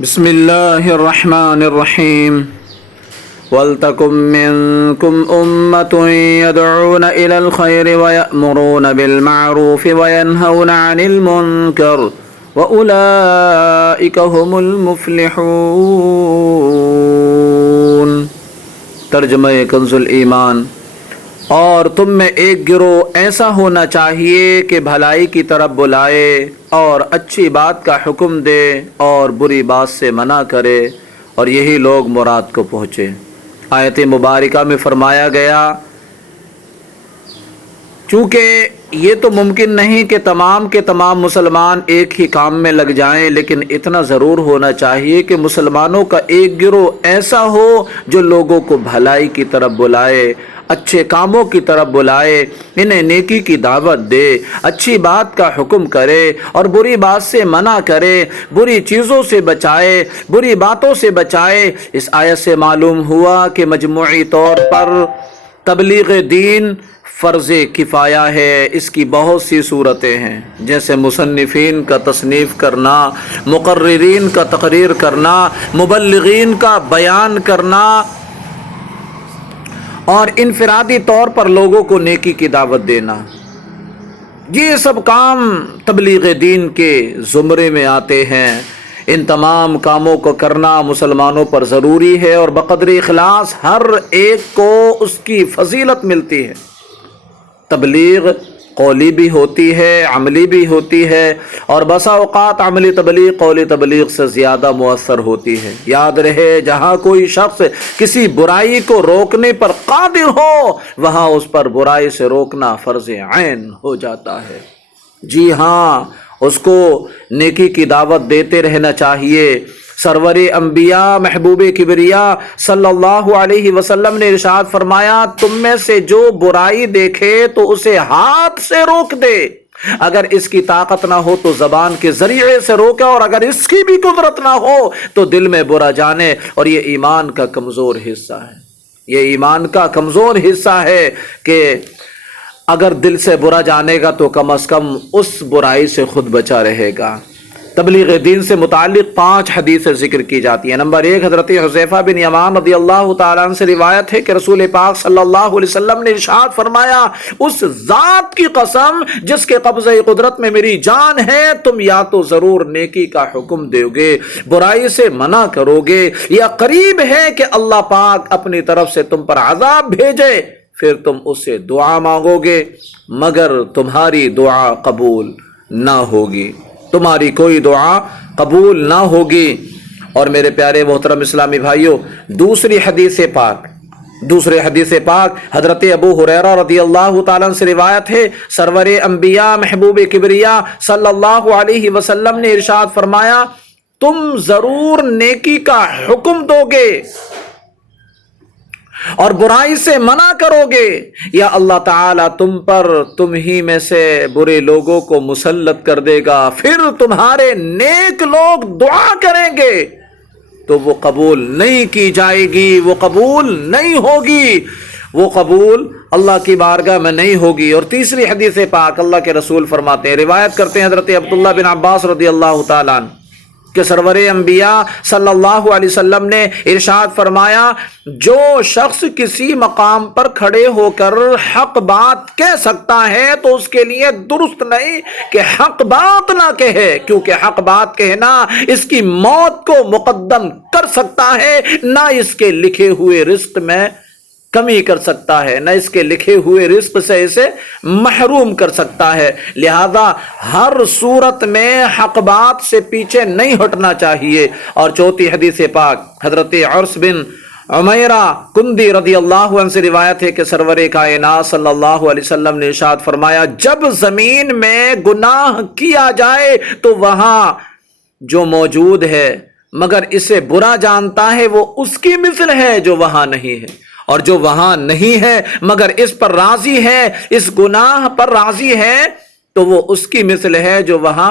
بسم اللہ الرحمن الرحیم وَلْتَكُن مِّنكُمْ أُمَّةٌ يَدْعُونَ إِلَى الْخَيْرِ وَيَأْمُرُونَ بِالْمَعْرُوفِ وَيَنْهَوْنَ عَنِ الْمُنكَرِ وَأُولَئِكَ هُمُ الْمُفْلِحُونَ۔ ترجمہ کنز الایمان۔ اور تم میں ایک گروہ ایسا ہونا چاہیے کہ بھلائی کی طرف بلائے اور اچھی بات کا حکم دے اور بری بات سے منع کرے، اور یہی لوگ مراد کو پہنچے۔ آیت مبارکہ میں فرمایا گیا چونکہ یہ تو ممکن نہیں کہ تمام کے تمام مسلمان ایک ہی کام میں لگ جائیں، لیکن اتنا ضرور ہونا چاہیے کہ مسلمانوں کا ایک گروہ ایسا ہو جو لوگوں کو بھلائی کی طرف بلائے، اچھے کاموں کی طرف بلائے، انہیں نیکی کی دعوت دے، اچھی بات کا حکم کرے اور بری بات سے منع کرے، بری چیزوں سے بچائے، بری باتوں سے بچائے۔ اس آیت سے معلوم ہوا کہ مجموعی طور پر تبلیغ دین فرض کفایہ ہے۔ اس کی بہت سی صورتیں ہیں، جیسے مصنفین کا تصنیف کرنا، مقررین کا تقریر کرنا، مبلغین کا بیان کرنا، اور انفرادی طور پر لوگوں کو نیکی کی دعوت دینا۔ یہ سب کام تبلیغ دین کے زمرے میں آتے ہیں۔ ان تمام کاموں کو کرنا مسلمانوں پر ضروری ہے، اور بقدر اخلاص ہر ایک کو اس کی فضیلت ملتی ہے۔ تبلیغ قولی بھی ہوتی ہے، عملی بھی ہوتی ہے، اور بسا اوقات عملی تبلیغ قولی تبلیغ سے زیادہ مؤثر ہوتی ہے۔ یاد رہے، جہاں کوئی شخص کسی برائی کو روکنے پر قادر ہو، وہاں اس پر برائی سے روکنا فرض عین ہو جاتا ہے۔ جی ہاں، اس کو نیکی کی دعوت دیتے رہنا چاہیے۔ سرور انبیاء محبوب کبریا صلی اللہ علیہ وسلم نے ارشاد فرمایا، تم میں سے جو برائی دیکھے تو اسے ہاتھ سے روک دے، اگر اس کی طاقت نہ ہو تو زبان کے ذریعے سے روکے، اور اگر اس کی بھی قدرت نہ ہو تو دل میں برا جانے۔ اور یہ ایمان کا کمزور حصہ ہے، یہ ایمان کا کمزور حصہ ہے کہ اگر دل سے برا جانے گا تو کم از کم اس برائی سے خود بچا رہے گا۔ تبلیغ دین سے متعلق 5 حدیثیں ذکر کی جاتی ہیں۔ نمبر 1، حضرت حذیفہ بن یمان رضی اللہ تعالیٰ عنہ سے روایت ہے کہ رسول پاک صلی اللہ علیہ وسلم نے ارشاد فرمایا، اس ذات کی قسم جس کے قبضہ قدرت میں میری جان ہے، تم یا تو ضرور نیکی کا حکم دو گے، برائی سے منع کرو گے، یا قریب ہے کہ اللہ پاک اپنی طرف سے تم پر عذاب بھیجے، پھر تم اس سے دعا مانگو گے مگر تمہاری دعا قبول نہ ہوگی، تمہاری کوئی دعا قبول نہ ہوگی۔ اور میرے پیارے محترم اسلامی بھائیوں، دوسری حدیث پاک حضرت ابو ہریرہ رضی اللہ تعالیٰ عنہ سے روایت ہے، سرور انبیاء محبوب کبریا صلی اللہ علیہ وسلم نے ارشاد فرمایا، تم ضرور نیکی کا حکم دو گے اور برائی سے منع کرو گے، یا اللہ تعالیٰ تم ہی میں سے برے لوگوں کو مسلط کر دے گا، پھر تمہارے نیک لوگ دعا کریں گے تو وہ قبول نہیں کی جائے گی، وہ قبول نہیں ہوگی، وہ قبول اللہ کی بارگاہ میں نہیں ہوگی۔ اور تیسری حدیث پاک اللہ کے رسول فرماتے ہیں، روایت کرتے ہیں حضرت عبداللہ بن عباس رضی اللہ تعالیٰ عنہ کہ سرور انبیاء صلی اللہ علیہ وسلم نے ارشاد فرمایا، جو شخص کسی مقام پر کھڑے ہو کر حق بات کہہ سکتا ہے تو اس کے لیے درست نہیں کہ حق بات نہ کہے، کیونکہ حق بات کہنا اس کی موت کو مقدم کر سکتا ہے، نہ اس کے لکھے ہوئے رزق میں کمی کر سکتا ہے، نہ اس کے لکھے ہوئے رزق سے اسے محروم کر سکتا ہے۔ لہذا ہر صورت میں حق بات سے پیچھے نہیں ہٹنا چاہیے۔ اور چوتھی حدیث پاک حضرت عرس بن عمیرہ کندی رضی اللہ عنہ سے روایت ہے کہ سرور کائنات صلی اللہ علیہ وسلم نے ارشاد فرمایا، جب زمین میں گناہ کیا جائے تو وہاں جو موجود ہے مگر اسے برا جانتا ہے، وہ اس کی مثل ہے جو وہاں نہیں ہے، اور جو وہاں نہیں ہے مگر اس پر راضی ہے، اس گناہ پر راضی ہے، تو وہ اس کی مثل ہے جو وہاں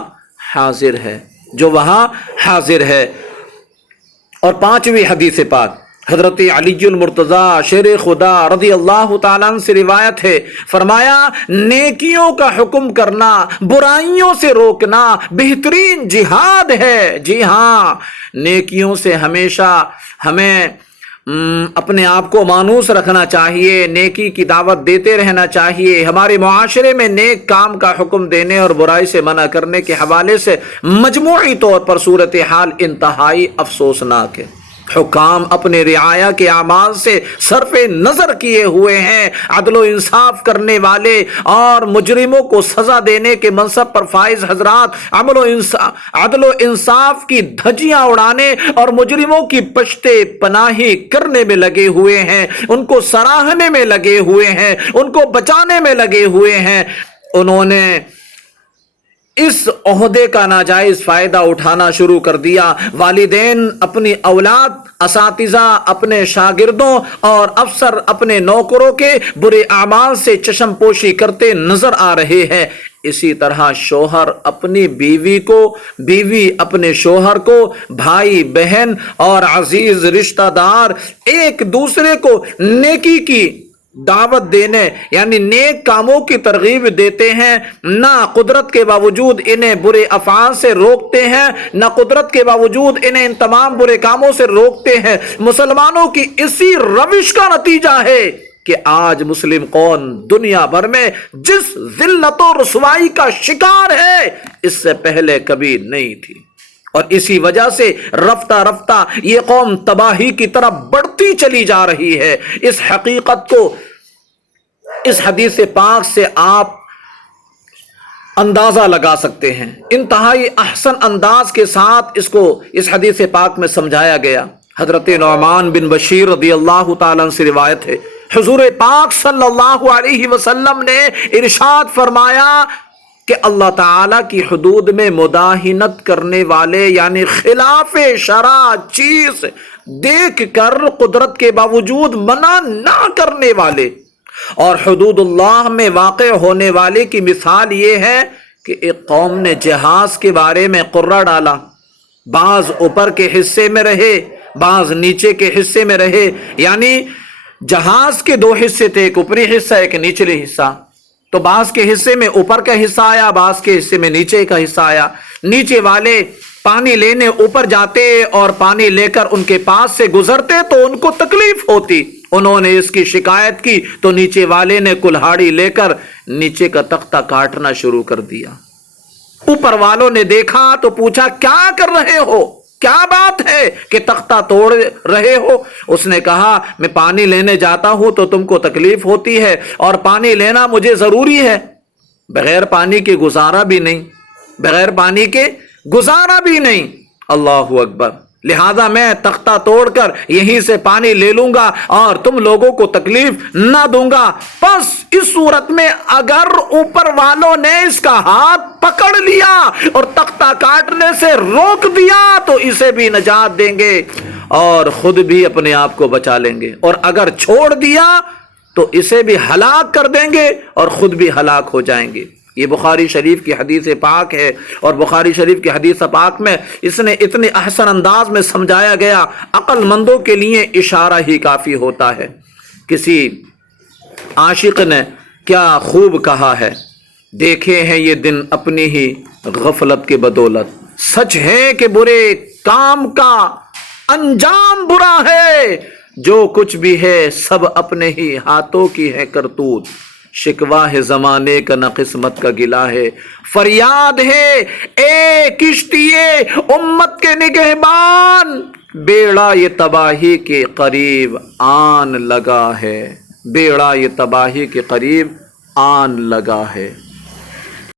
حاضر ہے، جو وہاں حاضر ہے۔ اور 5ویں حدیث پاک حضرت علی المرتضی شیر خدا رضی اللہ تعالیٰ عنہ سے روایت ہے، فرمایا نیکیوں کا حکم کرنا، برائیوں سے روکنا بہترین جہاد ہے۔ جی ہاں، نیکیوں سے ہمیشہ ہمیں اپنے آپ کو مانوس رکھنا چاہیے، نیکی کی دعوت دیتے رہنا چاہیے۔ ہمارے معاشرے میں نیک کام کا حکم دینے اور برائی سے منع کرنے کے حوالے سے مجموعی طور پر صورتحال انتہائی افسوسناک ہے۔ حکام اپنے رعایا کے اعمال سے صرف نظر کیے ہوئے ہیں، عدل و انصاف کرنے والے اور مجرموں کو سزا دینے کے منصب پر فائز حضرات عدل و انصاف کی دھجیاں اڑانے اور مجرموں کی پشتے پناہی کرنے میں لگے ہوئے ہیں، ان کو سراہنے میں لگے ہوئے ہیں، ان کو بچانے میں لگے ہوئے ہیں۔ انہوں نے اس عہدے کا ناجائز فائدہ اٹھانا شروع کر دیا۔ والدین اپنی اولاد، اساتذہ اپنے شاگردوں اور افسر اپنے نوکروں کے برے اعمال سے چشم پوشی کرتے نظر آ رہے ہیں۔ اسی طرح شوہر اپنی بیوی کو، بیوی اپنے شوہر کو، بھائی بہن اور عزیز رشتہ دار ایک دوسرے کو نیکی کی دعوت دینے یعنی نیک کاموں کی ترغیب دیتے ہیں، نہ قدرت کے باوجود انہیں برے افعال سے روکتے ہیں، نہ قدرت کے باوجود انہیں ان تمام برے کاموں سے روکتے ہیں۔ مسلمانوں کی اسی روش کا نتیجہ ہے کہ آج مسلم قوم دنیا بھر میں جس ذلت و رسوائی کا شکار ہے، اس سے پہلے کبھی نہیں تھی، اور اسی وجہ سے رفتہ رفتہ یہ قوم تباہی کی طرف بڑھتی چلی جا رہی ہے۔ اس حقیقت کو اس حدیث پاک سے آپ اندازہ لگا سکتے ہیں۔ انتہائی احسن انداز کے ساتھ اس حدیث پاک میں سمجھایا گیا۔ حضرت نعمان بن بشیر رضی اللہ تعالیٰ عنہ سے روایت ہے، حضور پاک صلی اللہ علیہ وسلم نے ارشاد فرمایا کہ اللہ تعالیٰ کی حدود میں مداہنت کرنے والے یعنی خلاف شرع چیز دیکھ کر قدرت کے باوجود منع نہ کرنے والے اور حدود اللہ میں واقع ہونے والے کی مثال یہ ہے کہ ایک قوم نے جہاز کے بارے میں قرہ ڈالا، بعض اوپر کے حصے میں رہے، بعض نیچے کے حصے میں رہے، یعنی جہاز کے دو حصے تھے، ایک اوپری حصہ ایک نچلی حصہ، تو بعض کے حصے میں اوپر کا حصہ آیا، بعض کے حصے میں نیچے کا حصہ آیا۔ نیچے والے پانی لینے اوپر جاتے اور پانی لے کر ان کے پاس سے گزرتے تو ان کو تکلیف ہوتی، انہوں نے اس کی شکایت کی تو نیچے والے نے کلہاڑی لے کر نیچے کا تختہ کاٹنا شروع کر دیا۔ اوپر والوں نے دیکھا تو پوچھا کیا کر رہے ہو، کیا بات ہے کہ تختہ توڑ رہے ہو؟ اس نے کہا میں پانی لینے جاتا ہوں تو تم کو تکلیف ہوتی ہے اور پانی لینا مجھے ضروری ہے، بغیر پانی کے گزارا بھی نہیں، بغیر پانی کے گزارا بھی نہیں۔ اللہ اکبر، لہذا میں تختہ توڑ کر یہیں سے پانی لے لوں گا اور تم لوگوں کو تکلیف نہ دوں گا۔ بس اس صورت میں اگر اوپر والوں نے اس کا ہاتھ پکڑ لیا اور تختہ کاٹنے سے روک دیا تو اسے بھی نجات دیں گے اور خود بھی اپنے آپ کو بچا لیں گے، اور اگر چھوڑ دیا تو اسے بھی ہلاک کر دیں گے اور خود بھی ہلاک ہو جائیں گے۔ یہ بخاری شریف کی حدیث پاک ہے، اور بخاری شریف کی حدیث پاک میں اس نے اتنے احسن انداز میں سمجھایا گیا، عقل مندوں کے لیے اشارہ ہی کافی ہوتا ہے۔ کسی عاشق نے کیا خوب کہا ہے، دیکھے ہیں یہ دن اپنی ہی غفلت کے بدولت، سچ ہے کہ برے کام کا انجام برا ہے، جو کچھ بھی ہے سب اپنے ہی ہاتھوں کی ہے کرتوت، شکوہ ہے زمانے کا نہ قسمت کا گلہ ہے، فریاد ہے اے کشتیے امت کے نگہبان، بیڑا یہ تباہی کے قریب آن لگا ہے، بیڑا یہ تباہی کے قریب آن لگا ہے۔